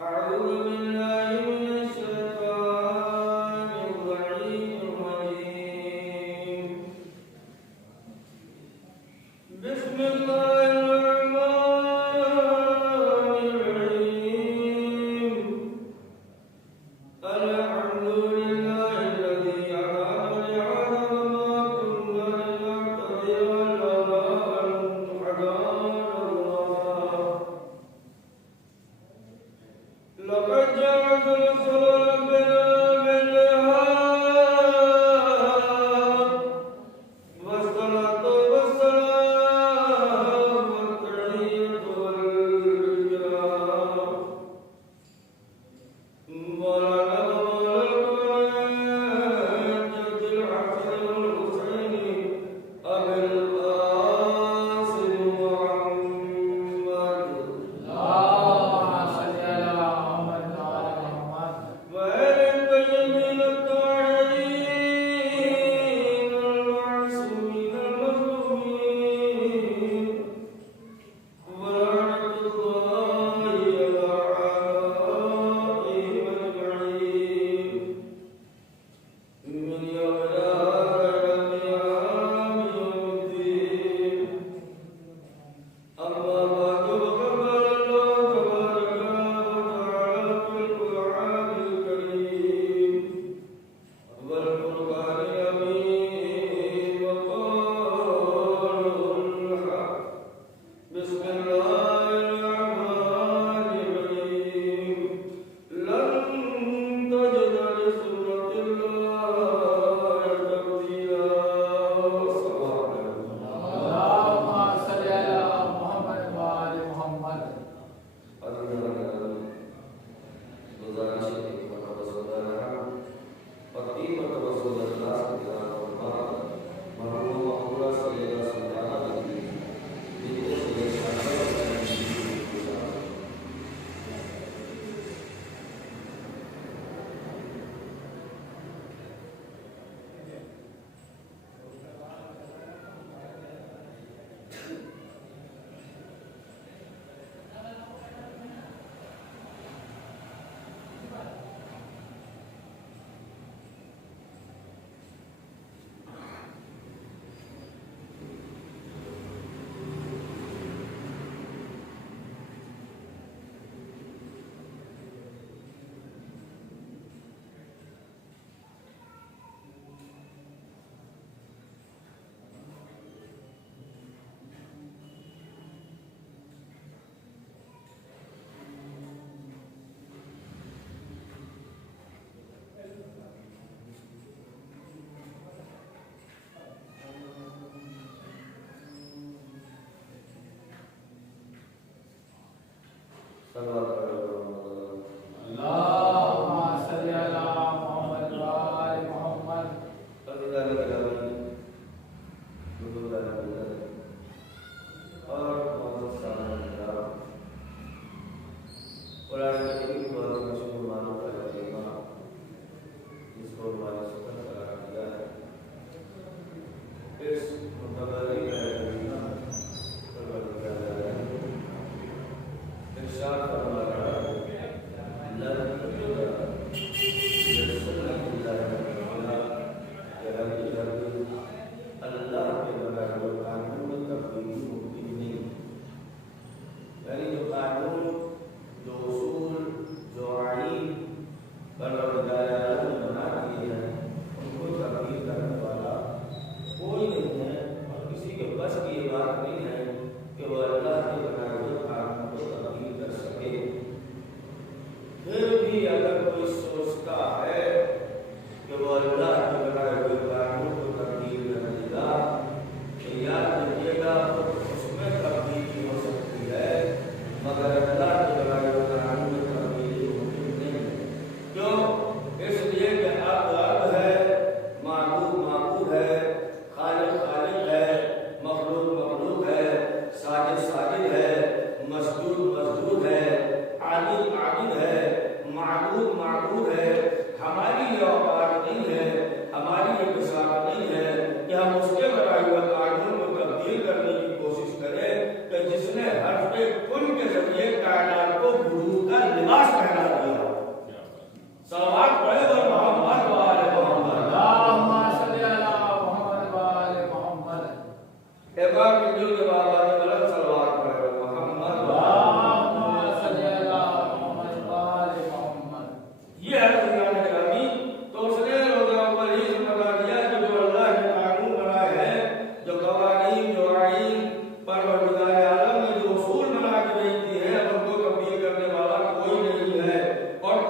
أعوذ بالله لقد جاءت رسل ربنا بالحق والصلاة والسلام والتحية والإكرام ہماری یہ اوقات نہیں ہے، ہماری یہ بساط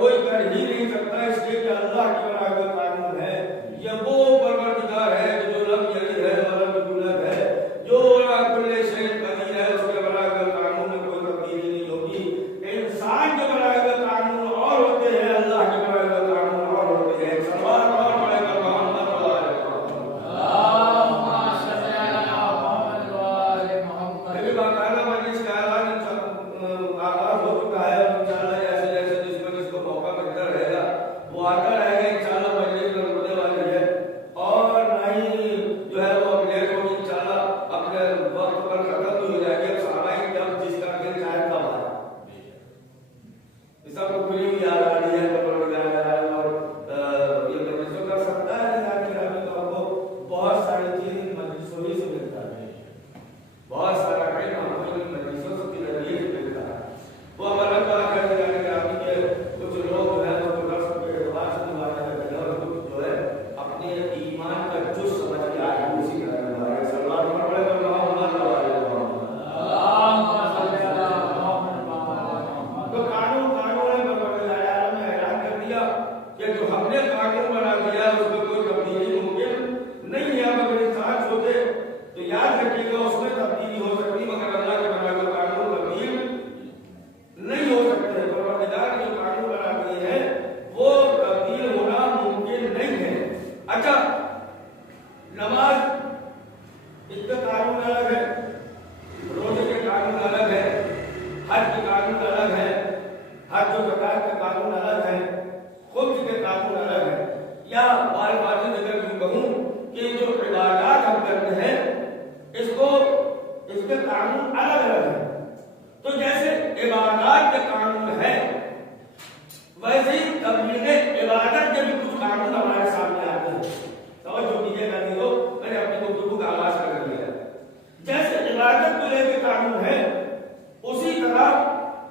کوئی کر ہی نہیں سکتا، اس لیے کہ اللہ کے بنایا ہوا قانون ہے۔ یہ وہ پروردگار ہے جو لم یلد ہے ولم یولد ہے، جو کل شیء قدیر ہے، اس کے بنائے ہوئے قانون میں کوئی تبدیلی نہیں ہوگی۔ انسان کے بنائے ہوئے قانون اور ہوتے ہیں، اللہ کے بنائے ہوئے قانون اور ہوتے ہیں۔ سلوات اور پڑھے گا محمد و آل محمد۔ اللہم صل علی محمد و آل محمد۔ ابھی باقاعدہ مجلس کا اعلان آغاز ہو چکا ہے، اور انشاءاللہ جیسے جیسے جس کو موقع ملتا رہے گا وہ آتا رہے گا، انشاءاللہ مجلس ہونے والی ہے، اور نہ ہی جو ہے وہ لیٹ ہوگی، انشاءاللہ اپنے وقت پر ختم ہو جائے گی۔ اب سامعین جب جس کا دل چاہے تب آئے، اس کو کھلی ہوئی یاد آ رہی ہے تو پروردگار عالم اور یہ مجلسوں کر سکتا ہے، لیکن تو ہم کو بہت ساری چیزیں مجلسوں ہی سے ملتا ہے، بہت سارا علم ہم کو ان مجلسوں سے ذریعے سے ملتا ہے۔ وہ ہمارا دعا کرنے جانے کا آپ کے کچھ لوگ جو ہے وہ درس کے اعتبار سے نمایا کرتے ہیں، اور کچھ جو ہے اپنے ایمان کا جز سمجھ کے آئے اسی طرح نمایا۔ سلوات اور پڑھے گا محمد و آل محمد۔ اللہم صل علی محمد و آل محمد۔ تو قانون ہے، پروردگار عالم نے اعلان کر دیا کہ جو ہم نے قانون بنا دیا ہے اس میں کوئی تبدیلی ممکن نہیں ہے، مگر انسان سوچے تو یاد رکھیے گا اس میں تبدیلی ہو سکتی، مگر اللہ کے بنائے ہوئے قانون تبدیل نہیں ہو سکتے۔ پروردگار نے جو قانون بنا دیے ہیں وہ تبدیل ہونا ممکن نہیں ہے۔ اچھا، نماز اس کا قانون الگ ہے، روزے کے قانون الگ ہے، حج کے قانون الگ ہے، حج و زکات کے قانون الگ ہے، خمس کے قانون الگ ہے، یا بار بار ذکر کیوں کہوں کہ جو عبادات ہم کرتے ہیں اس کے قانون الگ الگ ہیں۔ تو جیسے عبادات کے قانون ہے ویسے ہی تبلیغ عبادت کے بھی کچھ قانون ہمارے سامنے آتے ہیں۔ توجہ کیجیے گا، نہیں ہو میں نے اپنی گفتگو کا آغاز کر دیا ہے۔ جیسے عبادت کو لے کے قانون ہے اسی طرح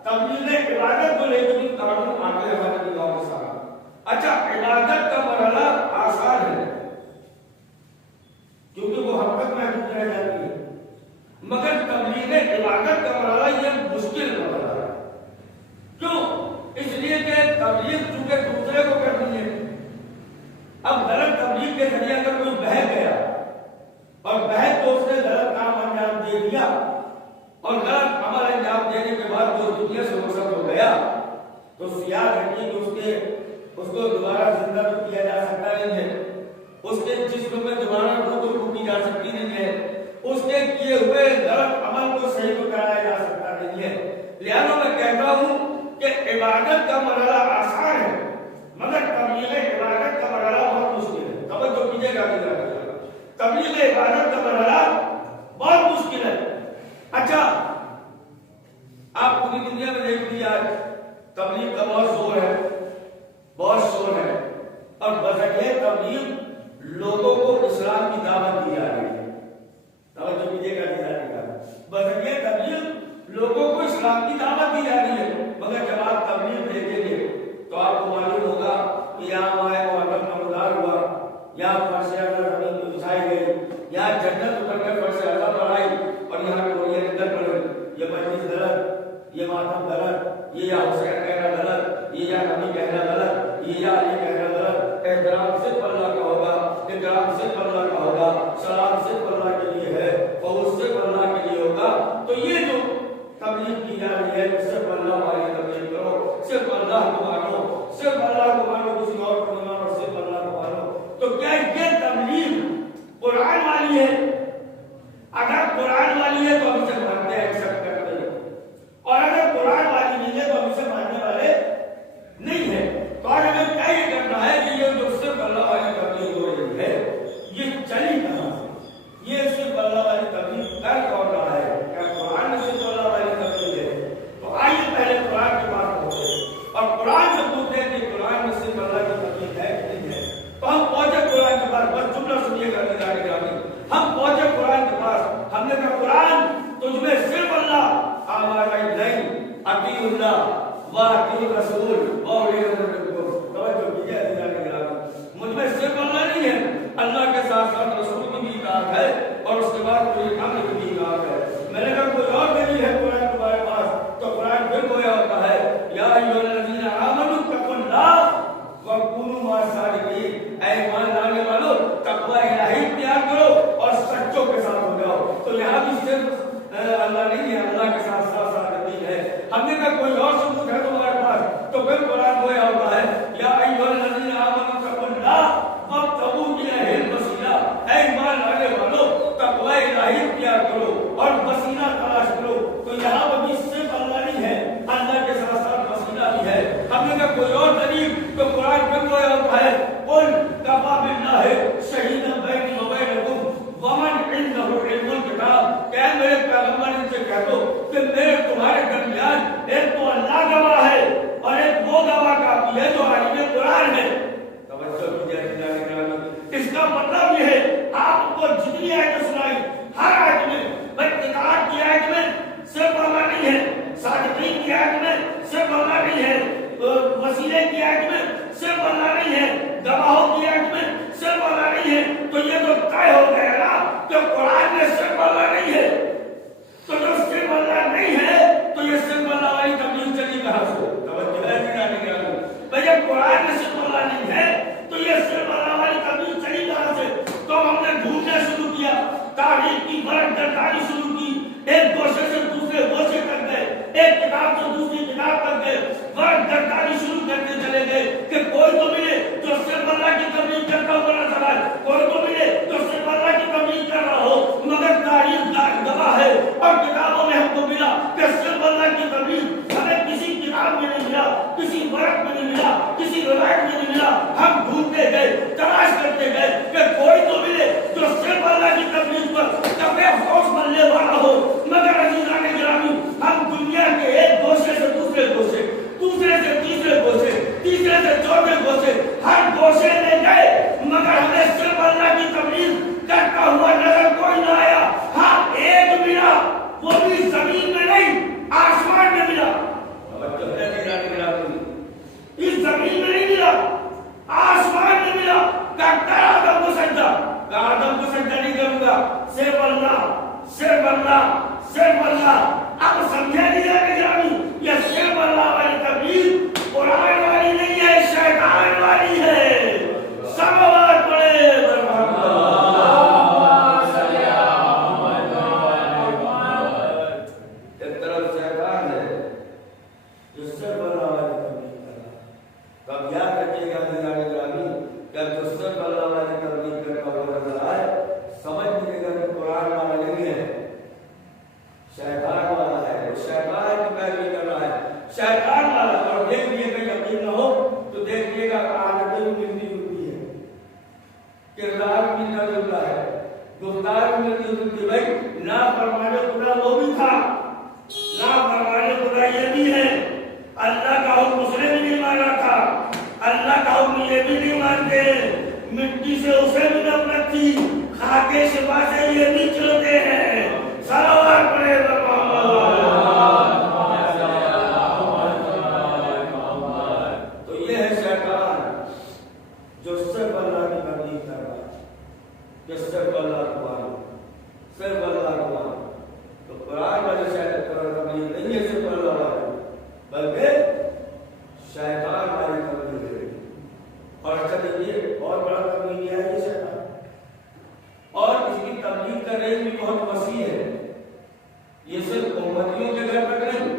تبلیغ عبادت کو لے کے بھی قانون آتے ہیں ہمارے نگاہوں کے سامنے۔ اچھا، عبادت کا مرحلہ آسان ہے کیونکہ وہ ہم تک محدود رہ جاتی ہے، مگر تبلیغ عبادت کا مرحلہ یہ مشکل مرحلہ ہے۔ کیوں؟ اس لیے کہ تبلیغ چونکہ دوسرے کو کرنی ہے۔ اب غلط تبلیغ کے ذریعے اگر کوئی بہک گیا اور بہک تو اس نے غلط کام انجام دے دیا، اور غلط عمل انجام دینے کے بعد وہ دنیا سے رخصت ہو گیا، تو یاد رکھیے کہ اس کو دوبارہ زندہ بھی کیا جا سکتا نہیں ہے، اس کے جسم میں دوبارہ روح تو پھونکی جا سکتی نہیں ہے، اس کے کیے ہوئے غلط عمل کو صحیح تو کرایا جا سکتا نہیں ہے۔ لہذا میں کہتا ہوں کہ عبادت کا مرحلہ آسان ہے، مگر تبلیغ عبادت کا مرحلہ بہت مشکل ہے۔ توجہ کیجیے گا، تبلیغ عبادت کا مرحلہ بہت مشکل ہے۔ اچھا، آپ پوری دنیا میں دیکھ لیجیے، آج تبلیغ کا بہت زور ہے، بہت شور ہے، اور بذریعہ تبلیغ لوگوں کو اسلام کی دعوت دی جا رہی ہے۔ توجہ کیجیے گا، بذریعہ تبلیغ لوگوں کو اسلام کی دعوت دی جا رہی ہے، مگر جب آپ تبلیغ دیکھیں گے تو آپ کو معلوم ہوگا کہ یہاں مائے محرم نمودار ہوا، یہاں فرش اعظم زمین پہ بچھائی گئی، یہاں جنت اتر کر فرش اعظم بڑھائی، اور یہاں کوئی اندر پڑے، یہ مجلس غلط، یہ ماتم غلط، یہ یا حسین کہنا غلط، یہ یا نبی کہنا غلط، یہ یا علی کہنا غلط، احترام صرف اللہ کا ہوگا، اکرام صرف اللہ کا ہوگا، سلام صرف اللہ کے لیے ہے، فوز صرف اللہ کے لیے ہوگا۔ تو یہ جو تبلیغ کی جا رہی ہے کہ صرف اللہ والی تبلیغ کرو، صرف اللہ کو مانو، صرف اللہ کو مانو، کسی اور کو نہیں مانو، صرف اللہ کو مانو، تو کیا یہ تبلیغ قرآن والی ہے؟ اگر قرآن والی ہے تو ہم اسے مانتے ہیں، ایکسپٹ کرتے ہیں، اور اگر قرآن والی نہیں ہے تو ہم اسے ماننے والے نہیں ہیں۔ تو آج ہمیں کیا یہ کرنا ہے کہ یہ جو صرف اللہ والی تبلیغ ہو رہی ہے یہ چلی کہاں سے؟ یہ صرف اللہ والی تبلیغ کر کون رہا ہے؟ کیا قرآن میں صرف اللہ والی تبلیغ ہے؟ تو آئیے پہلے قرآن کی بات ہوتے ہیں اور قرآن سے پوچھتے ہیں کہ قرآن میں صرف اللہ کی تبلیغ ہے کہ نہیں ہے۔ تو ہم پہنچے قرآن کے پاس، بس جملہ سنیے گا نگرانی گرامی، ہم پہنچے قرآن کے پاس، ہم نے کہا قرآن تجھ میں صرف اللہ آواز آئی نہیں، اطیع اللہ و اطیع الرسول و اولی الامر منکم۔ توجہ کیجیے نگرانی گرامی، مجھ میں صرف اللہ نہیں ہے، اللہ کے ساتھ ساتھ رسول کی بھی اطاعت ہے، اور اس کے بعد کوئی امر کی بھی اطاعت ہے۔ میں نے کہا کوئی اور نہیں ہے قرآن تمہارے پاس، تو قرآن پھر گویا ہوتا ہے یا ایھا الذین آمنوا اتقوا اب نے کہا کوئی اور دلیل تو قرآن میں کوئی اور ہے قل کفا باللہ شہیدا بینی و بینکم ومن عنده علم الکتاب کہ میرے پیغمبر ان سے کہہ دو کہ میرے تمہارے درمیان ایک تو اللہ گواہ ہے اور ایک وہ گواہ کافی ہے جو عالم قرآن ہے. توجہ کیجیے اس کا مطلب یہ ہے آپ کو جتنی آیتیں سنائی ہر آیت میں اطاعت کی آیت میں صرف اللہ نہیں ہے, صادقین کی آیت میں صرف اللہ نہیں ہے, وسیلے کی آیت میں صرف اللہ نہیں ہے, گواہوں کی آیت میں صرف اللہ نہیں ہے. تو یہ تو طے ہو گیا نا کہ قرآن میں صرف اللہ نہیں ہے. تو جو صرف اللہ نہیں ہے تو یہ صرف اللہ والی تبلیغ چلی کہاں سے؟ توجہ ہے بھائی جب قرآن میں صرف اللہ نہیں ہے تو یہ صرف اللہ والی تبلیغ چلی کہاں سے؟ تو ہم نے ڈھونڈنا شروع کیا, تاریخ کی برق درداری شروع کی, ایک گوشے سے دوسرے گوشے تک گئے, ایک کتاب سے دوسری کتاب تک گئے, برق درداری شروع کرتے چلے گئے کہ کوئی تو ملے جو صرف اللہ کی تبلیغ کرتا ہوا نظر آئے, کوئی تو ملے جو صرف اللہ کی تبلیغ کر رہا ہو. مگر تاریخ گواہ ہے اور کتابوں میں ہم کو ملا کہ صرف اللہ کی تبلیغ ہمیں کسی کتاب میں نہیں ملا, کسی ورق میں نہیں ملا, کسی روایت میں نہیں ملا. ہم ڈھونڈتے گئے, تلاش کرتے گئے کہ کوئی تو ملے جو صرف اللہ کی تبلیغ پر کبھی افسوس بننے والا ہو. مگر عزیزان گرامی ہم دنیا کے ایک گوشے سے دوسرے گوشے, دوسرے سے تیسرے گوشے, تیسرے سے چوتھے گوشے, ہر گوشے میں گئے مگر ہمیں صرف اللہ کی تبلیغ کرتا ہوا نظر کوئی نہ آیا. ہاں ایک ملا, وہ بھی زمین میں نہیں آسمان میں ملا. اس زمین میں نہیں ملا, آسمان میں ملا. کہتا آدم کو سجدہ, کہا آدم کو سجدہ نہیں کروں گا, صرف اللہ, صرف اللہ, صرف اللہ. اب سمجھے نہیں جانے گرامی یہ صرف اللہ والی تبلیغ قرآن والی نہیں ہے, شیطان والی ہے. سماوات پڑے ایک طرف شیطان ہے جو صرف اللہ والی تبلیغ کر رہا ہے. کب یاد رکھیے گا عزیزان گرامی جب جو صرف اللہ والی تبلیغ کرتا ہوا نظر آئے سمجھ لیجیے گا کہ قرآن والا نہیں ہے, شیطان والا ہے. وہ شیطان کی پیروی کر رہا ہے, شیطان والا. اور دیکھ لیے گا یقین نہ ہو تو دیکھ لیے گا عادتیں بھی ملتی جلتی ہے, کردار بھی ملتا جلتا ہے, گفتار بھی ملتی جلتی. بھائی نافرمان خدا وہ بھی تھا, نافرمان خدا یہ بھی ہے. اللہ کا حکم اس نے بھی نہیں مانا تھا, اللہ کا حکم یہ بھی نہیں مانتے. مٹی سے اسے بھی نفرت تھی, خاکے شفا سے یہ بھی چلتے ہیں. صلوات پڑھے تو یہ ہے شیطان جو صرف اللہ کی تبلیغ کر رہا ہے, کہ صرف اللہ کو مانو, صرف اللہ کو مانو. تو قرآن والے شیطان تبلیغ نہیں ہے صرف اللہ والے, بلکہ شیطان والی تبلیغ ہے. اور اچھا دیکھیے اور بڑا تبلیغ ہے یہ شیطان, اور اس کی تبلیغ کا رینج بھی بہت وسیع ہے. یہ صرف امتیوں کے گھر تک نہیں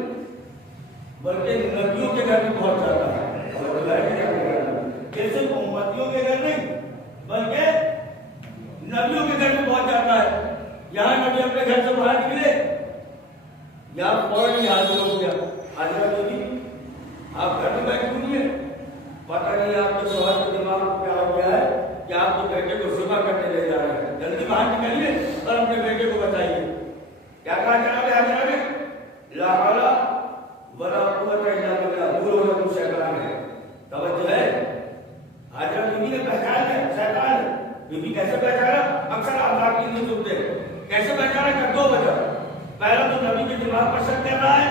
بلکہ نبیوں کے گھر بھی پہنچ جاتا ہے. یہ صرف امتیوں کے گھر نہیں بلکہ نبیوں کے گھر بھی پہنچ جاتا ہے. یہاں نبی اپنے گھر سے باہر نکلے, یہاں فوراً حاضر ہو گیا. حاضر ہوگی آپ گھر میں بیٹھے ہوئے, پتہ نہیں آپ کے شوہر کے دماغ میں کیا ہو گیا ہے کہ آپ کے بیٹے کو ذبح کرنے لے جا رہے ہیں. جلدی باہر نکلیے اور اپنے بیٹے کو بتائیے. کیا کہا جناب حاضرہ نے, لا حول ولا قوت الا باللہ, دور ہو تم شیطان ہے. توجہ ہے, حاضرہ بیوی نے پہچان لیا شیطان ہے. بیوی کیسے پہچانا؟ اکثر آپ آپ کی نہیں سنتے. کیسے پہچانا؟ کہ دو وجہ. پہلا تو نبی کے دماغ پر شک کر رہا ہے,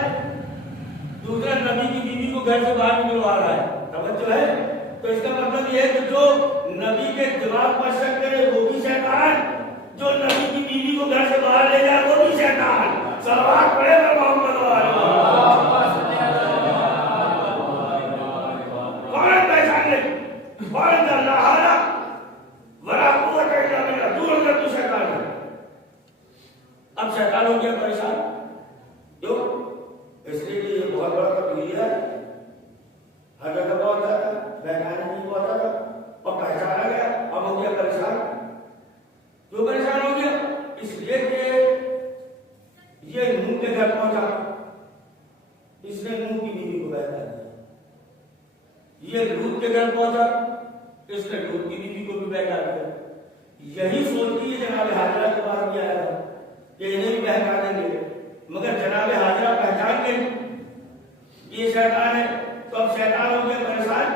دوسرا نبی کی بیوی کو گھر سے باہر نکلوا رہا ہے. توجہ ہے, تو اس کا مطلب یہ ہے کہ جو نبی کے دماغ پر شک کرے وہ بھی شیطان, جو نبی کی بیوی کو گھر سے باہر لے جائے وہ بھی شیطان. صلوات پڑھے محمد فوراً پہچان لے, فوراً اللہ حالا ولا قوت الا باللہ, دور ہو کر تو شیطان ہے. اب شیطان ہو گیا پریشان. کیوں؟ اس لیے کہ یہ بہت بڑا تبلیغ ہے, ہر جگہ بہت زیادہ بہکانے نہیں پہنچا تھا اور پہچانا گیا. اب ہو گیا پریشان. کیوں پریشان ہو گیا؟ اس لیے کہ یہ نوح کے گھر پہنچا, اس نے نوح کی بیوی کو بہکا دیا. یہ لوط کے گھر پہنچا، اس نے لوط کی بیوی کو بھی بہکا دیا. یہی سوچ کے جناب حاجرہ کے پاس بھی آیا تھا کہ انہیں بھی بہکا دیں گے، مگر جناب حاجرہ پہچان گئی یہ شیطان ہے. تو اب شیطان ہو گیا پریشان،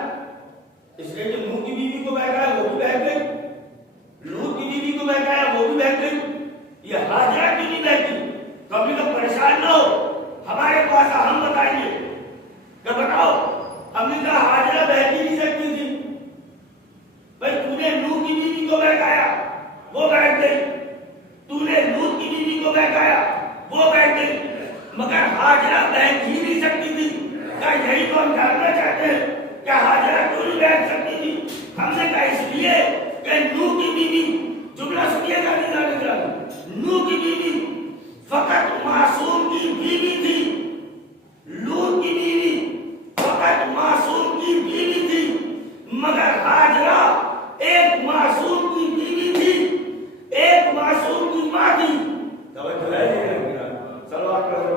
اس لیے کہ نوح کی بیوی کو بہکایا وہ بھی بہک گئی، لوط کی بیوی کو بہکایا وہ بھی بہک گئی، یہ حاجرہ کی بھی بہکی. کبھی تو پریشان نہ ہو، ہمارے پاس ہم بتائیں گے کہ بتاؤ. ہم نے کہا حاجرہ بہک ہی نہیں سکتی تھی بھائی، تو نے نوح کی بیوی کو بہکایا وہ بہک گئی، تو نے لوط کی بیوی کو بہکایا وہ بہک گئی، مگر حاجرہ بہک ہی نہیں سکتی تھی. کیا یہی تو ہم جاننا چاہتے ہیں کہ حاجرہ کیوں نہیں بہک سکتی تھی؟ ہم نے کہا اس لیے کہ نوح کی بیوی، جملہ سنیے گا نوح کی بیوی فقط معصوم کی بیوی تھی، لوط کی بیوی فقط معصوم کی بیوی تھی، مگر حاجرہ ایک معصوم کی بیوی تھی، ایک معصوم کی ماں تھی. توجہ ہے صلوات کرو.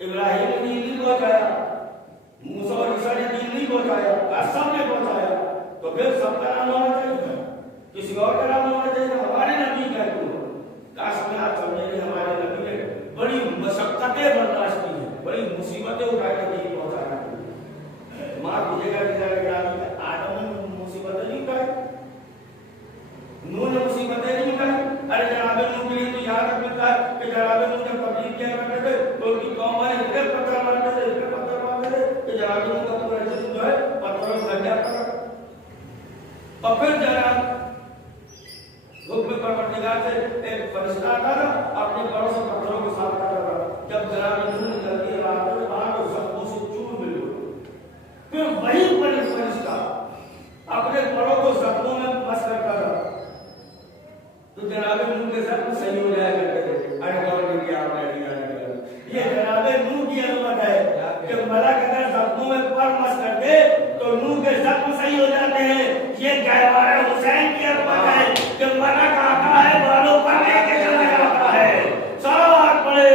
ابراہیم پھر سب کا نام ہونا چاہیے، کسی اور کا نام ہونا چاہیے، ہمارے نبی کا کیوں؟ کاش میں آپ سمجھیں کہ ہمارے نبی نے بڑی مشقتیں برداشت کی ہیں، بڑی مصیبتیں اٹھا کے نہیں پہنچانا چاہیے۔ ماں تجھے کا آدم نے مصیبتیں نہیں اٹھائی، نوح نے مصیبتیں نہیں اٹھائی۔ ارے جناب نوح کے لیے تو یہاں تک ملتا ہے کہ جناب نوح جب تبلیغ کیا کرتے تھے تو ان کی قوم والے اتنے پتھر مارتے تھے، اتنے پتھر مارتے تھے کہ جناب نوح کا پورا جسم جو ہے پتھروں میں گھر جاتا تھا۔ اور پھر جناب حکم پروردگار سے ایک فرشتہ آتا تھا، اپنے بڑوں سے پتھروں کو صاف کرتا تھا۔ جب جناب نوح نے غلطی رات میں باہر تو سب سے چور مل گئے، پھر وہی فرشتہ اپنے بڑوں کو زخموں میں مس کرتا تھا تو جناب نوح کے زخم صحیح ہو جایا کرتے تھے۔ ارے غور نہیں کیا آپ نے، یہ جناب نوح کی عظمت ہے کہ ملک اگر زخموں میں پر مس کر دے تو نوح کے زخم صحیح ہو جاتے ہیں۔ یہ گہوارہ حسین کی عظمت ہے کہ ملک آتا ہے بالوں پر لے کے چلا جاتا ہے۔ صلوات پڑھے